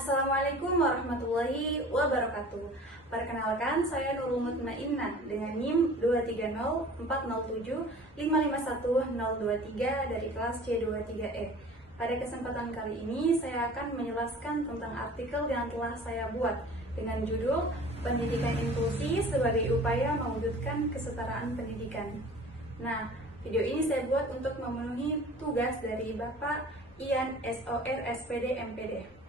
Assalamualaikum warahmatullahi wabarakatuh. Perkenalkan, saya Nurul Mutmainnah dengan NIM 2304075510023 dari kelas C23E. Pada kesempatan kali ini, saya akan menjelaskan tentang artikel yang telah saya buat dengan judul Pendidikan Inklusi sebagai Upaya Mewujudkan Kesetaraan Pendidikan. Nah, video ini saya buat untuk memenuhi tugas dari Bapak Ian SOR SPD MPD.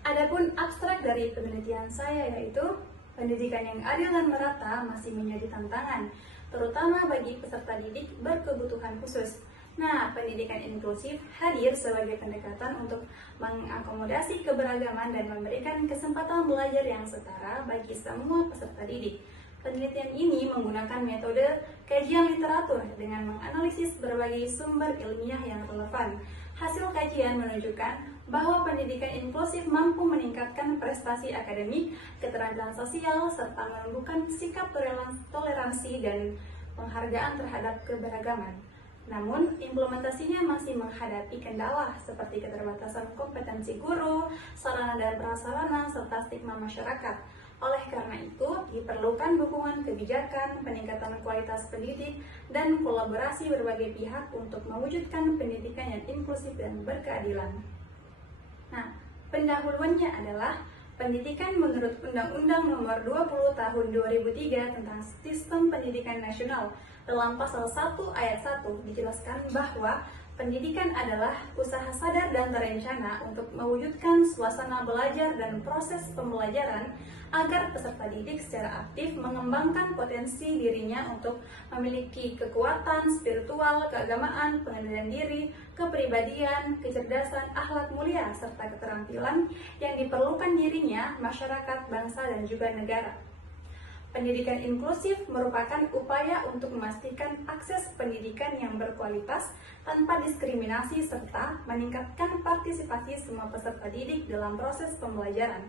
Adapun abstrak dari penelitian saya yaitu pendidikan yang adil dan merata masih menjadi tantangan, terutama bagi peserta didik berkebutuhan khusus. Nah, pendidikan inklusif hadir sebagai pendekatan untuk mengakomodasi keberagaman dan memberikan kesempatan belajar yang setara bagi semua peserta didik. Penelitian ini menggunakan metode kajian literatur dengan menganalisis berbagai sumber ilmiah yang relevan. Hasil kajian menunjukkan bahwa pendidikan inklusif mampu meningkatkan prestasi akademik, keterampilan sosial, serta menumbuhkan sikap toleransi dan penghargaan terhadap keberagaman. Namun, implementasinya masih menghadapi kendala seperti keterbatasan kompetensi guru, sarana dan prasarana, serta stigma masyarakat. Oleh karena itu, diperlukan dukungan kebijakan, peningkatan kualitas pendidik, dan kolaborasi berbagai pihak untuk mewujudkan pendidikan yang inklusif dan berkeadilan. Nah, pendahuluannya adalah pendidikan menurut Undang-Undang Nomor 20 Tahun 2003 tentang Sistem Pendidikan Nasional. Dalam pasal 1 ayat 1 dijelaskan bahwa pendidikan adalah usaha sadar dan terencana untuk mewujudkan suasana belajar dan proses pembelajaran agar peserta didik secara aktif mengembangkan potensi dirinya untuk memiliki kekuatan spiritual, keagamaan, pengendalian diri, kepribadian, kecerdasan, akhlak mulia, serta keterampilan yang diperlukan dirinya, masyarakat, bangsa, dan juga negara. Pendidikan inklusif merupakan upaya untuk memastikan akses pendidikan yang berkualitas tanpa diskriminasi serta meningkatkan partisipasi semua peserta didik dalam proses pembelajaran.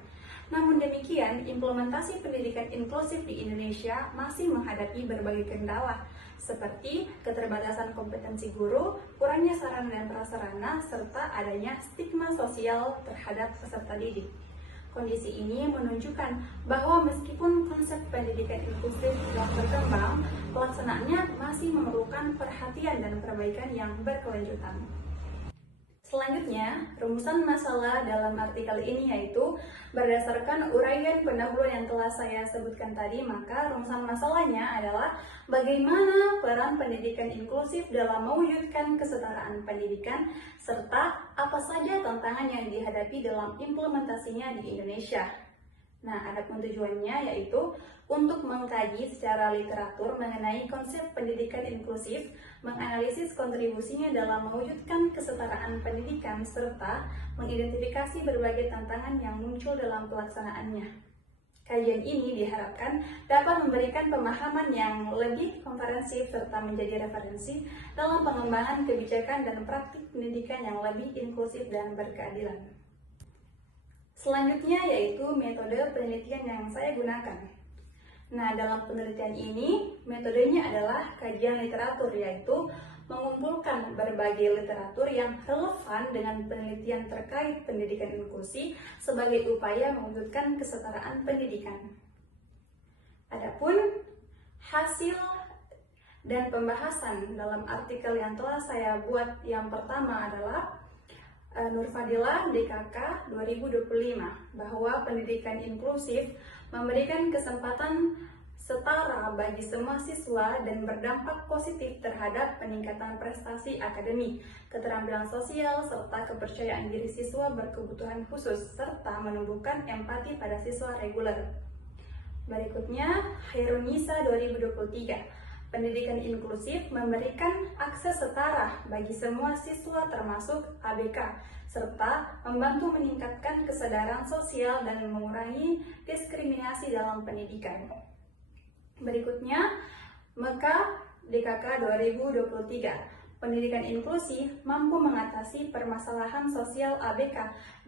Namun demikian, implementasi pendidikan inklusif di Indonesia masih menghadapi berbagai kendala, seperti keterbatasan kompetensi guru, kurangnya sarana dan prasarana, serta adanya stigma sosial terhadap peserta didik. Kondisi ini menunjukkan bahwa meskipun konsep pendidikan inklusif telah berkembang, pelaksanaannya masih memerlukan perhatian dan perbaikan yang berkelanjutan. Selanjutnya, rumusan masalah dalam artikel ini yaitu berdasarkan uraian pendahuluan yang telah saya sebutkan tadi, maka rumusan masalahnya adalah bagaimana peran pendidikan inklusif dalam mewujudkan kesetaraan pendidikan, serta apa saja tantangan yang dihadapi dalam implementasinya di Indonesia. Nah, adapun tujuannya yaitu untuk mengkaji secara literatur mengenai konsep pendidikan inklusif, menganalisis kontribusinya dalam mewujudkan kesetaraan pendidikan, serta mengidentifikasi berbagai tantangan yang muncul dalam pelaksanaannya. Kajian ini diharapkan dapat memberikan pemahaman yang lebih komprehensif serta menjadi referensi dalam pengembangan kebijakan dan praktik pendidikan yang lebih inklusif dan berkeadilan. Selanjutnya yaitu metode penelitian yang saya gunakan. Nah, dalam penelitian ini, metodenya adalah kajian literatur, yaitu mengumpulkan berbagai literatur yang relevan dengan penelitian terkait pendidikan inklusi sebagai upaya mewujudkan kesetaraan pendidikan. Adapun hasil dan pembahasan dalam artikel yang telah saya buat yang pertama adalah Nurfadila DKK 2025 bahwa pendidikan inklusif memberikan kesempatan setara bagi semua siswa dan berdampak positif terhadap peningkatan prestasi akademik, keterampilan sosial, serta kepercayaan diri siswa berkebutuhan khusus, serta menumbuhkan empati pada siswa reguler. Berikutnya, Khairunisa 2023. Pendidikan inklusif memberikan akses setara bagi semua siswa termasuk ABK, serta membantu meningkatkan kesadaran sosial dan mengurangi diskriminasi dalam pendidikan. Berikutnya, Mekah DKK 2023. Pendidikan inklusif mampu mengatasi permasalahan sosial ABK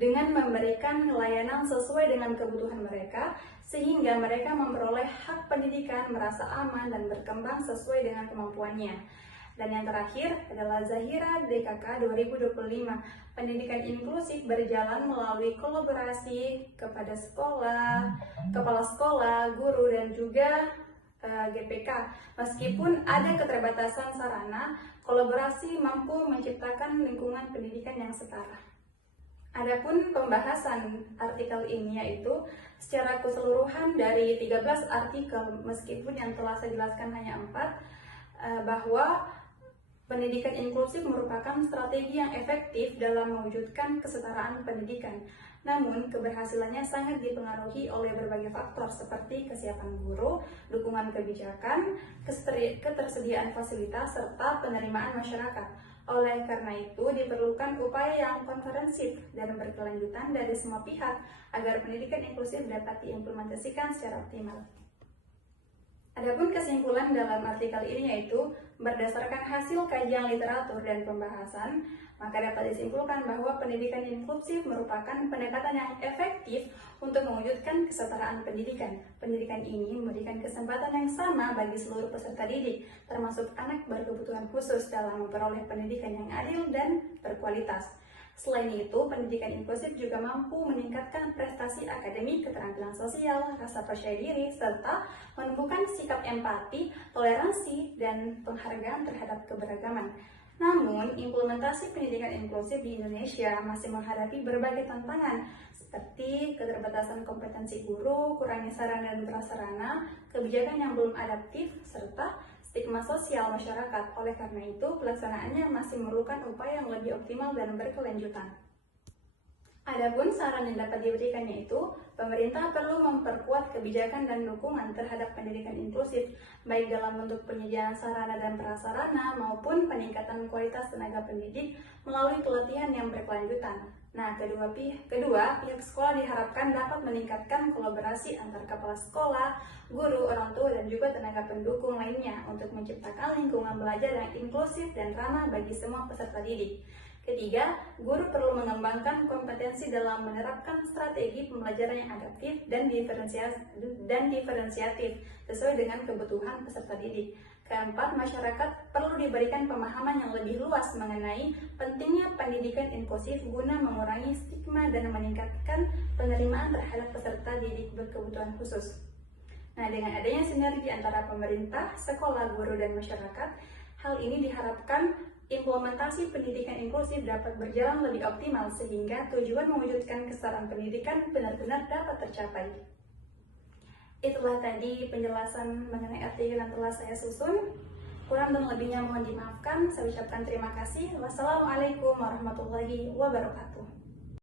dengan memberikan layanan sesuai dengan kebutuhan mereka, sehingga mereka memperoleh hak pendidikan, merasa aman, dan berkembang sesuai dengan kemampuannya. Dan yang terakhir adalah Zahira DKK 2025. Pendidikan inklusif berjalan melalui kolaborasi kepada sekolah, kepala sekolah, guru, dan juga GPK. Meskipun ada keterbatasan sarana, kolaborasi mampu menciptakan lingkungan pendidikan yang setara. Adapun pembahasan artikel ini yaitu secara keseluruhan dari 13 artikel, meskipun yang telah saya jelaskan hanya 4, bahwa pendidikan inklusif merupakan strategi yang efektif dalam mewujudkan kesetaraan pendidikan. Namun, keberhasilannya sangat dipengaruhi oleh berbagai faktor seperti kesiapan guru, dukungan kebijakan, ketersediaan fasilitas, serta penerimaan masyarakat. Oleh karena itu, diperlukan upaya yang komprehensif dan berkelanjutan dari semua pihak agar pendidikan inklusif dapat diimplementasikan secara optimal. Adapun kesimpulan dalam artikel ini yaitu berdasarkan hasil kajian literatur dan pembahasan, maka dapat disimpulkan bahwa pendidikan inklusif merupakan pendekatan yang efektif untuk mewujudkan kesetaraan pendidikan. Pendidikan ini memberikan kesempatan yang sama bagi seluruh peserta didik, termasuk anak berkebutuhan khusus dalam memperoleh pendidikan yang adil dan berkualitas. Selain itu, pendidikan inklusif juga mampu meningkatkan prestasi akademik, keterampilan sosial, rasa percaya diri, serta menumbuhkan sikap empati, toleransi, dan penghargaan terhadap keberagaman. Namun, implementasi pendidikan inklusif di Indonesia masih menghadapi berbagai tantangan, seperti keterbatasan kompetensi guru, kurangnya sarana dan prasarana, kebijakan yang belum adaptif, serta stigma sosial masyarakat. Oleh karena itu, pelaksanaannya masih memerlukan upaya yang lebih optimal dan berkelanjutan. Adapun saran yang dapat diberikan yaitu, pemerintah perlu memperkuat kebijakan dan dukungan terhadap pendidikan inklusif, baik dalam bentuk penyediaan sarana dan prasarana maupun peningkatan kualitas tenaga pendidik melalui pelatihan yang berkelanjutan. Nah, kedua pihak sekolah diharapkan dapat meningkatkan kolaborasi antar kepala sekolah, guru, orang tua, dan juga tenaga pendukung lainnya untuk menciptakan lingkungan belajar yang inklusif dan ramah bagi semua peserta didik. Ketiga, guru perlu mengembangkan kompetensi dalam menerapkan strategi pembelajaran yang adaptif dan diferensiatif sesuai dengan kebutuhan peserta didik. Keempat, masyarakat perlu diberikan pemahaman yang lebih luas mengenai pentingnya pendidikan inklusif guna mengurangi stigma dan meningkatkan penerimaan terhadap peserta didik berkebutuhan khusus. Nah, dengan adanya sinergi antara pemerintah, sekolah, guru, dan masyarakat, hal ini diharapkan implementasi pendidikan inklusif dapat berjalan lebih optimal sehingga tujuan mewujudkan kesetaraan pendidikan benar-benar dapat tercapai. Itulah tadi penjelasan mengenai artikel yang telah saya susun. Kurang dan lebihnya mohon dimaafkan. Saya ucapkan terima kasih. Wassalamualaikum warahmatullahi wabarakatuh.